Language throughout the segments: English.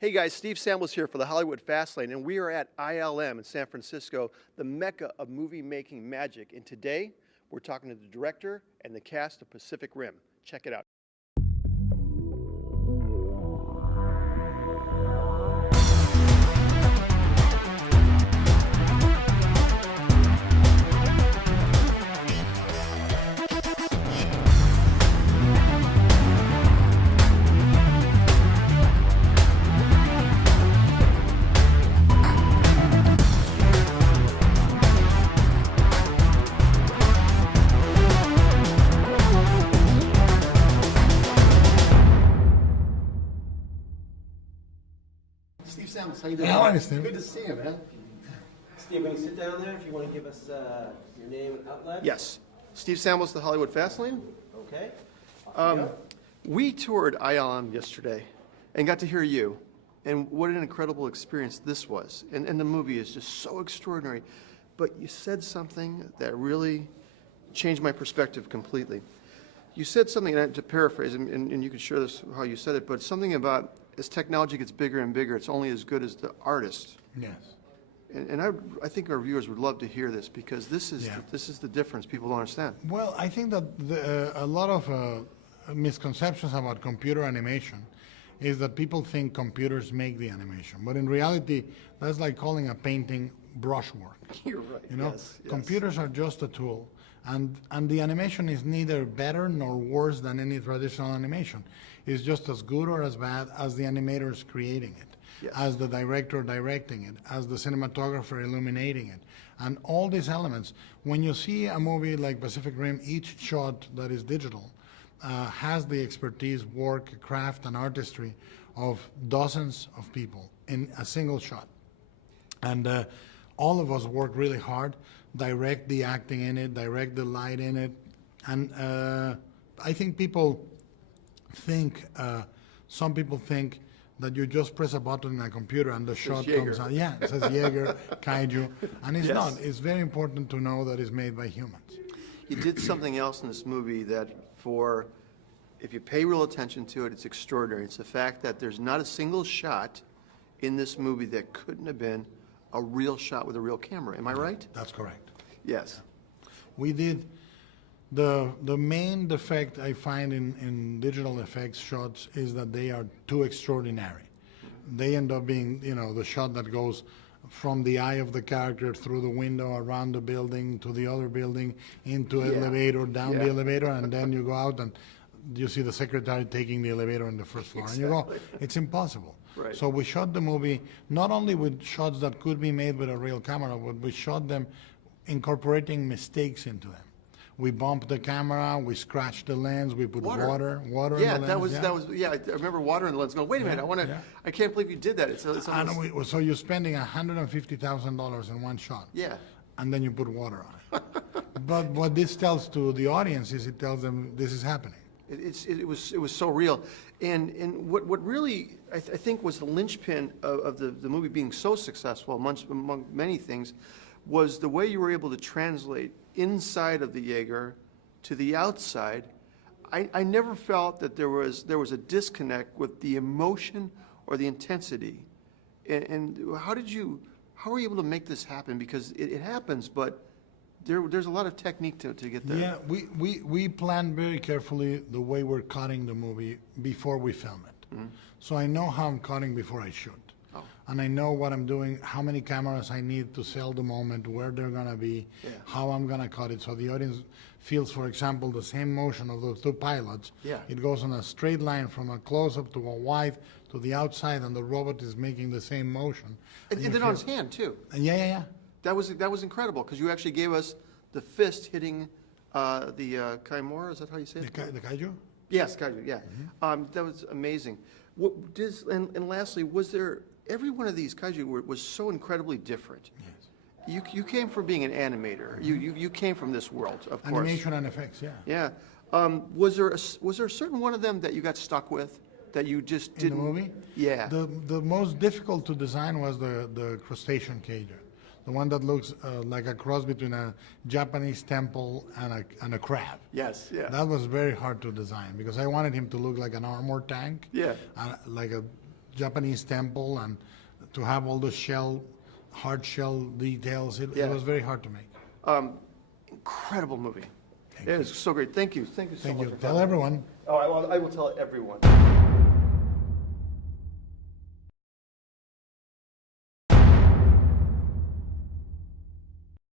Hey guys, Steve Samblis here for the Hollywood Fastlane, and we are at ILM in San Francisco, the mecca of movie making magic. And today, we're talking to the director and the cast of Pacific Rim. Check it out. Steve Samblis, how you doing? How are you, Steve? Good to see you, man. Steve, when you sit down there, if you want to give us your name and outlet. Yes. Steve Samblis, the Hollywood Fastlane. Okay. We toured ILM yesterday and got to hear you. And what an incredible experience this was. And the movie is just so extraordinary. But you said something that really changed my perspective completely. You said something, and to paraphrase, and you can share this how you said it, but something about as technology gets bigger and bigger, it's only as good as the artist. Yes. And I think our viewers would love to hear this because this is the difference people don't understand. Well, I think that a lot of misconceptions about computer animation is that people think computers make the animation, but in reality, that's like calling a painting brushwork. You're right. You know, Yes. computers are just a tool, and the animation is neither better nor worse than any traditional animation. It's just as good or as bad as the animators creating it, Yes. as the director directing it, as the cinematographer illuminating it, and all these elements. When you see a movie like Pacific Rim, each shot that is digital has the expertise, work, craft, and artistry of dozens of people in a single shot. And all of us work really hard, direct the acting in it, direct the light in it. And I think some people think that you just press a button in a computer and the shot comes out. Yeah, it says Jaeger, Kaiju, and it's Yes. not. It's very important to know that it's made by humans. You did something else in this movie that if you pay real attention to it, it's extraordinary. It's the fact that there's not a single shot in this movie that couldn't have been a real shot with a real camera. Am I right? That's correct. Yes. We did, the main defect I find in digital effects shots is that they are too extraordinary. They end up being, the shot that goes from the eye of the character through the window, around the building, to the other building, into Yeah. elevator, down the Yeah. elevator, and then you go out and you see the secretary taking the elevator on the first floor. And you go, it's impossible. Right. So we shot the movie not only with shots that could be made with a real camera, but we shot them incorporating mistakes into them. We bumped the camera, we scratched the lens, we put water in the lens. I remember water in the lens. Go, wait a minute, I can't believe you did that. It's almost, So you're spending $150,000 in one shot. yeah. And then you put water on it. But what this tells to the audience is it tells them this is happening. It was so real, and what really I think was the linchpin of the movie being so successful among many things was the way you were able to translate inside of the Jaeger to the outside. I never felt that there was a disconnect with the emotion or the intensity, and how were you able to make this happen? Because it happens, but there's a lot of technique to get there. Yeah, we plan very carefully the way we're cutting the movie before we film it. Mm-hmm. So I know how I'm cutting before I shoot. Oh. And I know what I'm doing, how many cameras I need to sell the moment, where they're gonna be, how I'm gonna cut it. So the audience feels, for example, the same motion of those two pilots. Yeah. It goes on a straight line from a close-up to a wide to the outside, and the robot is making the same motion. And then on his hand too. Yeah. That was incredible because you actually gave us the fist hitting the Kaimura. Is that how you say it? The kaiju? Yes, kaiju. Yeah, that was amazing. And lastly, was there every one of these kaiju was so incredibly different? Yes. You came from being an animator. You came from this world, of course. Animation and effects. Yeah. Yeah. Was there a certain one of them that you got stuck with? That you just didn't. In the movie? Yeah. The most difficult to design was the crustacean cage. The one that looks like a cross between a Japanese temple and a crab. Yes, yeah. That was very hard to design because I wanted him to look like an armored tank. Yeah. Like a Japanese temple and to have all the hard shell details. It Yeah. was very hard to make. Incredible movie. It is so great. Thank you. Thank you so Thank much. you. for Tell coming. everyone. Oh, I will tell everyone.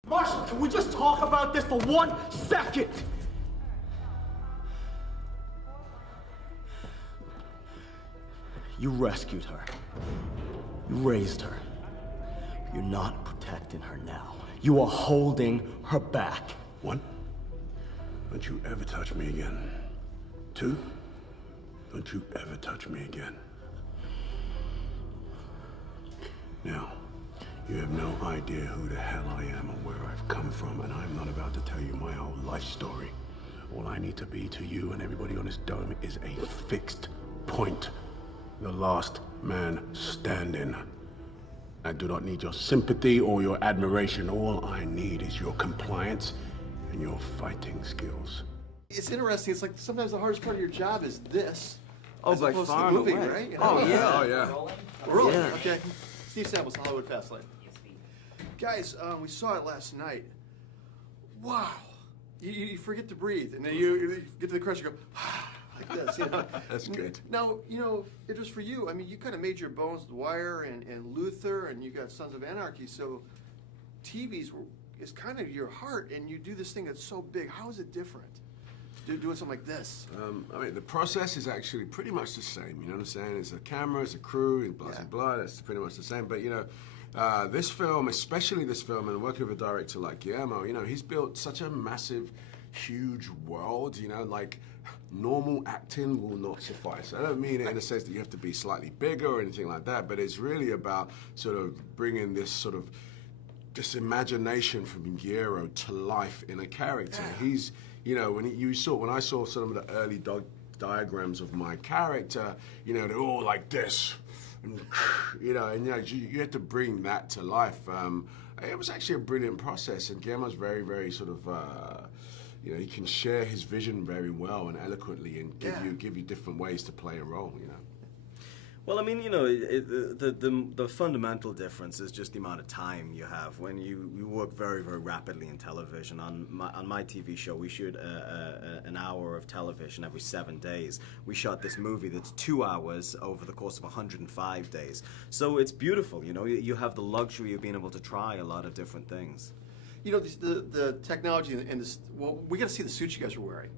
Marshall, can we just talk about this for 1 second? You rescued her. You raised her. You're not protecting her now. You are holding her back. 1, don't you ever touch me again. 2, don't you ever touch me again. Now, you have no idea who the hell I am or where I've come from, and I'm not about to tell you my whole life story. All I need to be to you and everybody on this dome is a fixed point. The last man standing. I do not need your sympathy or your admiration. All I need is your compliance and your fighting skills. It's interesting. It's like sometimes the hardest part of your job is this. Oh, as by opposed far to and moving, away. right? You Oh, know? yeah. Oh, yeah. Really? Yeah. Okay. Steve Samblis, Hollywood Fastlane. Guys, we saw it last night. Wow. You forget to breathe, and then you get to the crush, you go, like this. You know? That's good. Now, it was for you. I mean, you kind of made your bones with Wire and Luther, and you got Sons of Anarchy, so is kind of your heart, and you do this thing that's so big. How is it different? Doing something like this? I mean, the process is actually pretty much the same, you know what I'm saying? It's a camera, it's a crew, and blah, blah, that's pretty much the same. But, this film, especially this film, and working with a director like Guillermo, he's built such a massive, huge world, like, normal acting will not suffice. I don't mean it in the sense that you have to be slightly bigger or anything like that, but it's really about sort of bringing this imagination from Guillermo to life in a character. He's, when I saw some of the early diagrams of my character, they're all like this, and you have to bring that to life. It was actually a brilliant process, and Guillermo's very, very he can share his vision very well and eloquently, and give you different ways to play a role. Well, I mean, the fundamental difference is just the amount of time you have. When you work very, very rapidly in television. On my TV show, we shoot an hour of television every 7 days. We shot this movie that's 2 hours over the course of 105 days. So it's beautiful, you have the luxury of being able to try a lot of different things. The technology and this, well, we got to see the suits you guys are wearing.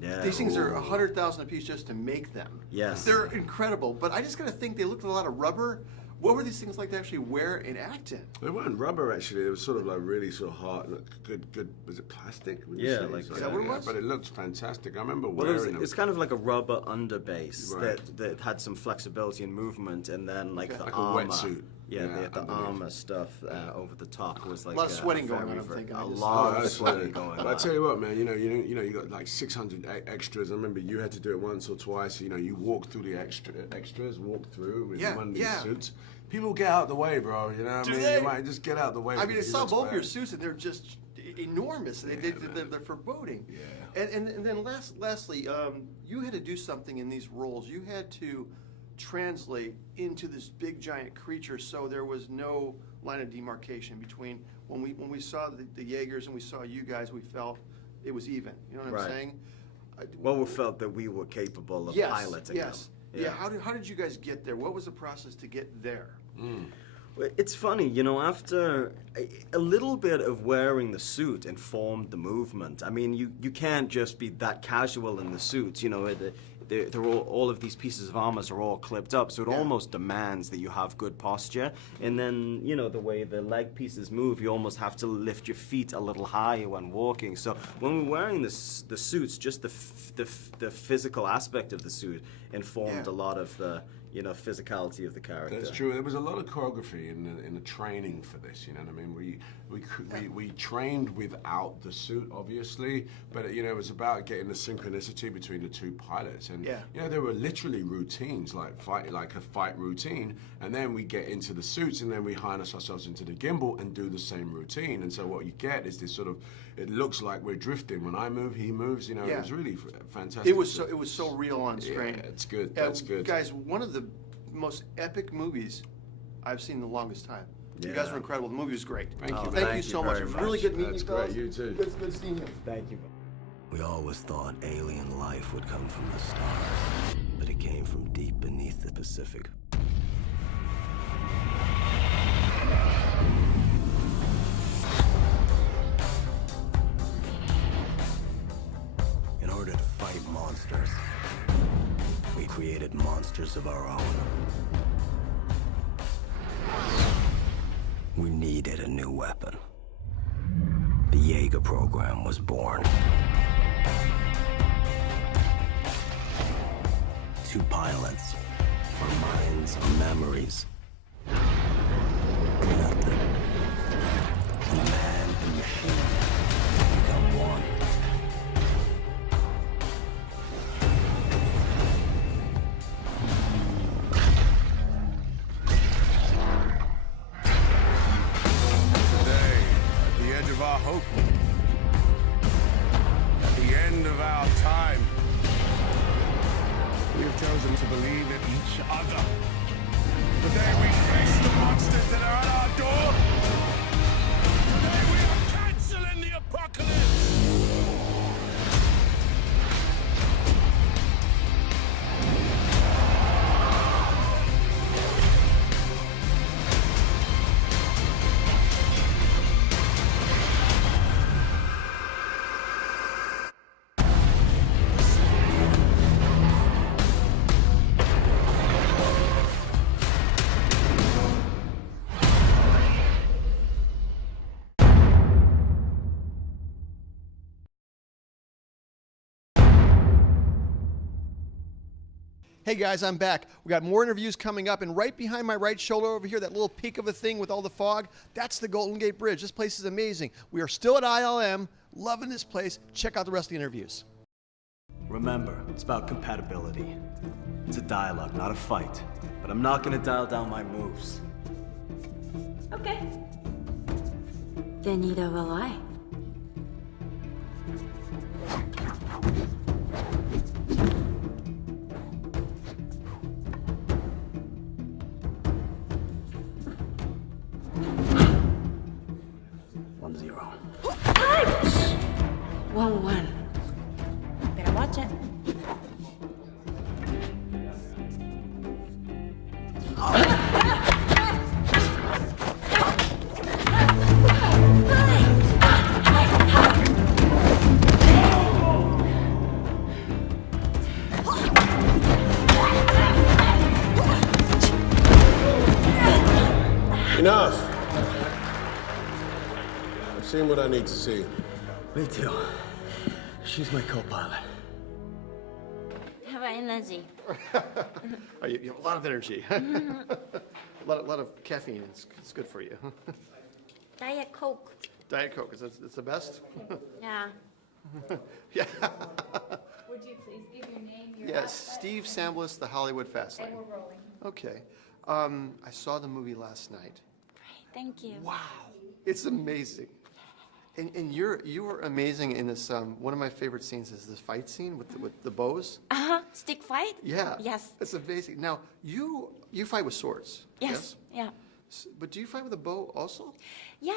Yeah. These things are $100,000 a piece just to make them. Yes. They're incredible, but I just got to think they looked a lot of rubber. What were these things like to actually wear and act in? They weren't rubber, actually. It was sort of like really sort of hard, good. Was it plastic? Would you Yeah, say? like- Is that what it was? But it looked fantastic. I remember Well, wearing them. it's kind of like a rubber underbase Right. that had some flexibility and movement, and then like the Like a armor. wetsuit. Yeah, Yeah, the underneath. armor stuff over the top was like A lot of sweating going very, on, I'm thinking. A I just- lot of that's sweating funny. going But on. I tell you what, man, you got like 600 extras. I remember you had to do it once or twice. You walk through the extras, walk through with one of these suits. People get out of the way, bro. You know what I mean? they? You might just get out of the way. I mean, I because saw it looks both your bad. suits, and they're just enormous. They're foreboding. Yeah. And then lastly, you had to do something in these roles. You had to translate into this big giant creature, so there was no line of demarcation between when we saw the Jaegers and we saw you guys. We felt it was even. You know what I'm Right. saying? Well, we felt that we were capable of piloting yes. them. Yeah. How did you guys get there? What was the process to get there? Well, it's funny, after a little bit of wearing the suit informed the movement. I mean, you can't just be that casual in the suits. They're all of these pieces of armor are all clipped up, so it almost demands that you have good posture. And then, the way the leg pieces move, you almost have to lift your feet a little higher when walking. So when we're wearing the suits, just the physical aspect of the suit informed a lot of the physicality of the character. That's true. There was a lot of choreography in the training for this. You know what I mean? We trained without the suit, obviously, but it was about getting the synchronicity between the two pilots. And there were literally routines, like a fight routine, and then we get into the suits, and then we harness ourselves into the gimbal and do the same routine. And so what you get is this sort of, it looks like we're drifting. When I move, he moves. It was really fantastic. It was so real on screen. Yeah, it's good. That's good. Guys, one of the most epic movies I've seen in the longest time. You guys were incredible. The movie was great. Thank you. Thank you so much. It was really good meeting That's you fellas. great. You too. Good seeing you. Thank you. We always thought alien life would come from the stars, but it came from deep beneath the Pacific. In order to fight monsters, we created monsters of our own. We needed a new weapon. The Jaeger program was born. 2 pilots, our minds, our memories. Nothing. And man and machine become one. Today, at the edge of our hope, at the end of our time, we have chosen to believe in each other. Today we face the monsters that are at our door. Today we are canceling the apocalypse. Hey guys, I'm back. We got more interviews coming up, and right behind my right shoulder over here, that little peak of a thing with all the fog, that's the Golden Gate Bridge. This place is amazing. We are still at ILM, loving this place. Check out the rest of the interviews. Remember, it's about compatibility. It's a dialogue, not a fight. But I'm not gonna dial down my moves. Okay. Then neither will I. One. Better watch it. Enough. I've seen what I need to see. Me too. She's my co-pilot. Have energy. Oh, you have a lot of energy. a lot of caffeine. It's good for you. Diet Coke. Diet Coke, it's the best? Yeah. Yeah. Would you please give your name, your Yes, Steve Samblis, The Hollywood Fastlane. And we're rolling. Okay. I saw the movie last night. Thank you. Wow. It's amazing. And you were amazing in this. One of my favorite scenes is this fight scene with the bows. Stick fight? Yeah. Yes. It's amazing. Now you fight with swords. Yes. Yeah. But do you fight with a bow also? Yeah.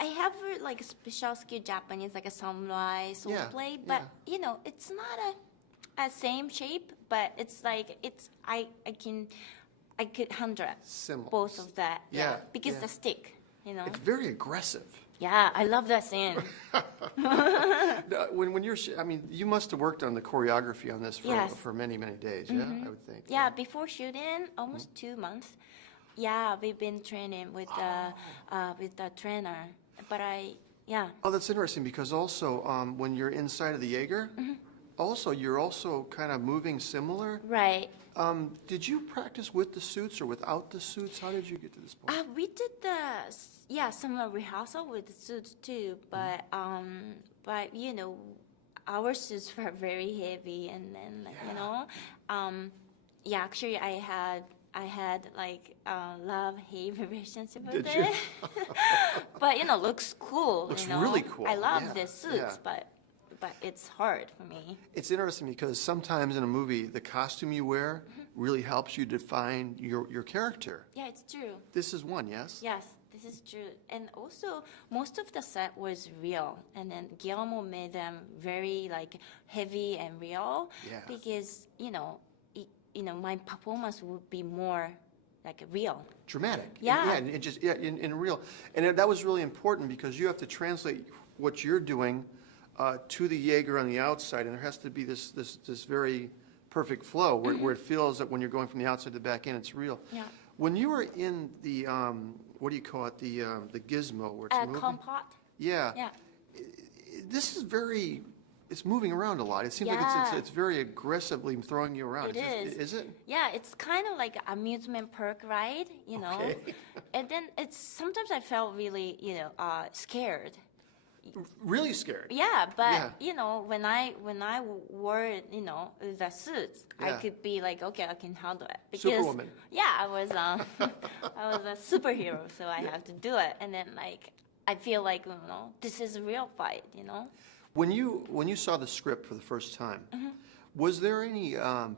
I have like a special skill Japanese, like a samurai sword Yeah, blade, but yeah. you know, it's not a same shape, but it's like I could handle Similar. both of that. Yeah, Because yeah. the stick, you know. It's very aggressive. Yeah, I love that scene. No, when you're, I mean, you must have worked on the choreography on this Yes. for many days. Yeah, I would think. Yeah, before shooting, almost 2 months. Yeah, we've been training with the trainer. But Oh, that's interesting because also when you're inside of the Jaeger, also you're also kind of moving similar. Right. Did you practice with the suits or without the suits? How did you get to this point? We did some rehearsal with the suits too, but you know, our suits were very heavy, and then you know, actually I had like love-hate relationship with Did you? it. But you know, looks cool. Looks you know? really cool, I love yeah, the suits, yeah. but it's hard for me. It's interesting because sometimes in a movie, the costume you wear really helps you define your character. Yeah, it's true. This is one, yes? Yes, this is true. And also, most of the set was real. And then Guillermo made them very like heavy and real. Yeah. Because, my performance would be more like real. Dramatic. Yeah. And just in real. And that was really important because you have to translate what you're doing to the Jaeger on the outside, and there has to be this very perfect flow where it feels that when you're going from the outside to the back in, it's real. Yeah. When you were in the what do you call it, the gizmo where it's moving? Compot. Yeah. Yeah. This is very. It's moving around a lot. It seems like it's very aggressively throwing you around. It is. Is it? Yeah, it's kind of like amusement park ride, know. Okay. And then sometimes I felt really, scared. Really scared. Yeah, but Yeah. when I wore the suits, I Yeah. could be like, okay, I can handle it. Because, Superwoman. Yeah, I was I was a superhero, so I have to do it. And then like I feel like this is a real fight, When you saw the script for the first time, was there any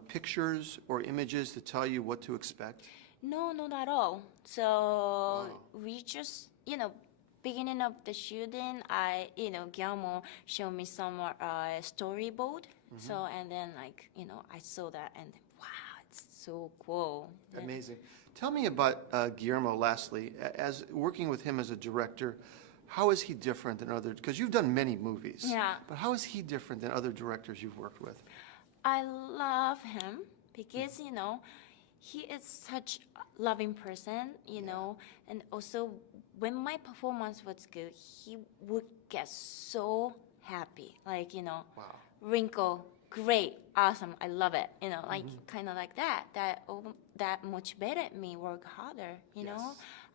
pictures or images to tell you what to expect? No, not at all. So we just beginning of the shooting, Guillermo showed me some storyboard. So, and then I saw that and wow, it's so cool. Amazing. Tell me about Guillermo lastly. As working with him as a director, how is he different than other, because you've done many movies. Yeah. But how is he different than other directors you've worked with? I love him because, he is such a loving person, and also when my performance was good, he would get so happy. Like, Wow. Rinko, great, awesome, I love it. Kind of like that. That motivated me work harder, Yes.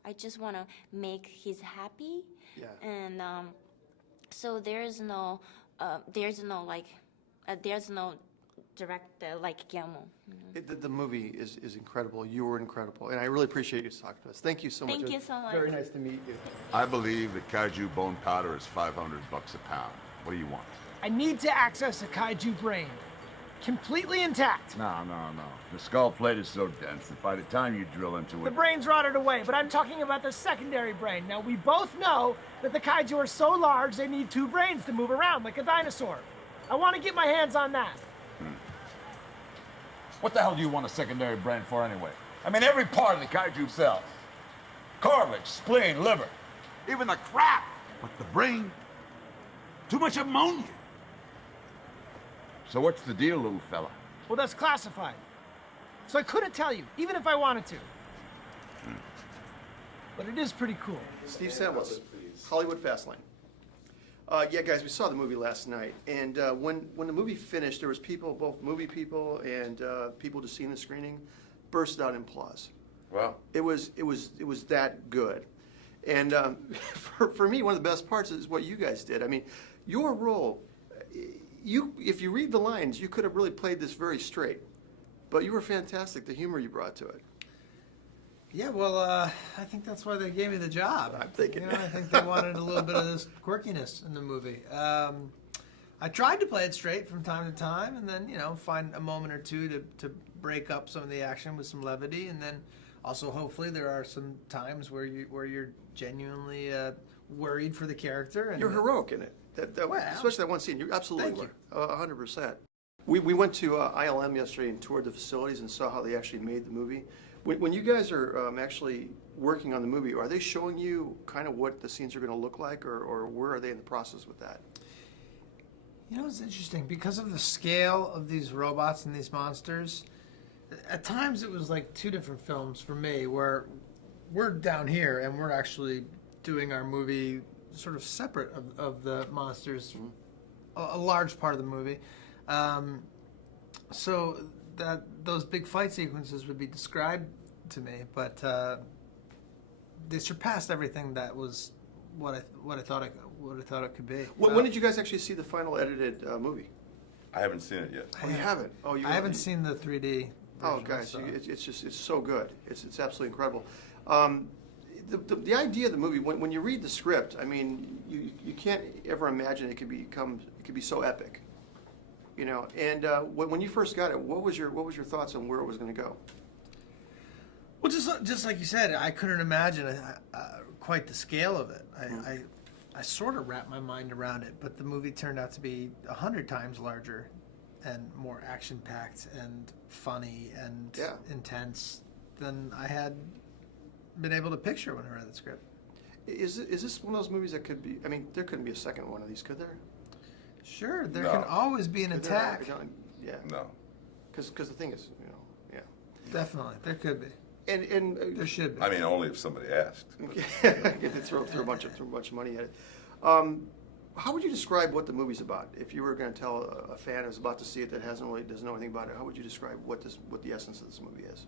I just want to make his happy. Yeah. And so there's no director like Guillermo. The movie is incredible. You were incredible. And I really appreciate you talking to us. Thank you so much. Thank It you was so much. Very nice to meet you. I believe that kaiju bone powder is $500 a pound. What do you want? I need to access a kaiju brain. Completely intact. No. The skull plate is so dense that by the time you drill into The it... brain's rotted away, but I'm talking about the secondary brain. Now, we both know that the kaiju are so large they need two brains to move around like a dinosaur. I want to get my hands on that. What the hell do you want a secondary brain for anyway? I mean, every part of the kaiju cells. Cartilage, spleen, liver, even the crap. But the brain, too much ammonia. So what's the deal, little fella? Well, that's classified. So I couldn't tell you, even if I wanted to. But it is pretty cool. Steve Samblis, Hollywood Fastlane. Yeah, guys, we saw the movie last night, and when the movie finished, there was people, both movie people and people just seeing the screening, burst out in applause. Wow. It was that good, and for me, one of the best parts is what you guys did. I mean, your role, if you read the lines, you could have really played this very straight, but you were fantastic. The humor you brought to it. Yeah, well, I think that's why they gave me the job. I'm thinking. I think they wanted a little bit of this quirkiness in the movie. I tried to play it straight from time to time, and then find a moment or two to break up some of the action with some levity, and then also hopefully there are some times where you're genuinely worried for the character. And You're heroic in it. Well, Especially that one scene. You absolutely thank were. 100%. We went to ILM yesterday and toured the facilities and saw how they actually made the movie. When you guys are actually working on the movie, are they showing you kind of what the scenes are going to look like, or where are they in the process with that? It's interesting because of the scale of these robots and these monsters. At times it was like two different films for me, where we're down here and we're actually doing our movie sort of separate of the monsters, a large part of the movie. So that those big fight sequences would be described to me, but they surpassed everything that was what I thought it could be. When did you guys actually see the final edited movie? I haven't seen it yet. Oh, you haven't? Oh, I haven't seen the 3D. Oh, version, guys, so. it's so good. It's absolutely incredible. The idea of the movie, when you read the script, I mean, you can't ever imagine it could be so epic. you know. And when you first got it, what was your thoughts on where it was going to go? Well, just like you said, I couldn't imagine quite the scale of it. I sort of wrapped my mind around it, but the movie turned out to be 100 times larger and more action-packed and funny and intense than I had been able to picture when I read the script. Is this one of those movies that could be? I mean, there couldn't be a second one of these, could there? Sure, there No. can always be an Could attack. there? Yeah. No. Because the thing is, you know, yeah. Definitely, there could be. And There should be. I mean, only if somebody asked. get to throw a bunch of money at it. How would you describe what the movie's about? If you were going to tell a fan who's about to see it that doesn't know anything about it, how would you describe what the essence of this movie is?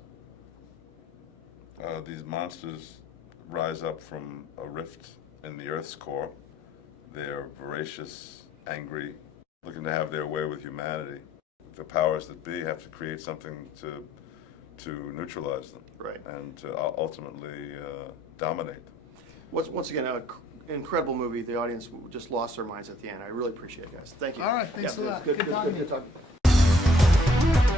These monsters rise up from a rift in the Earth's core. They're voracious, angry, looking to have their way with humanity. The powers that be have to create something to neutralize them, Right. and to ultimately dominate them. Once again, an incredible movie. The audience just lost their minds at the end. I really appreciate it, guys. Thank you. All right, thanks a lot. Good Good talking to you. talking.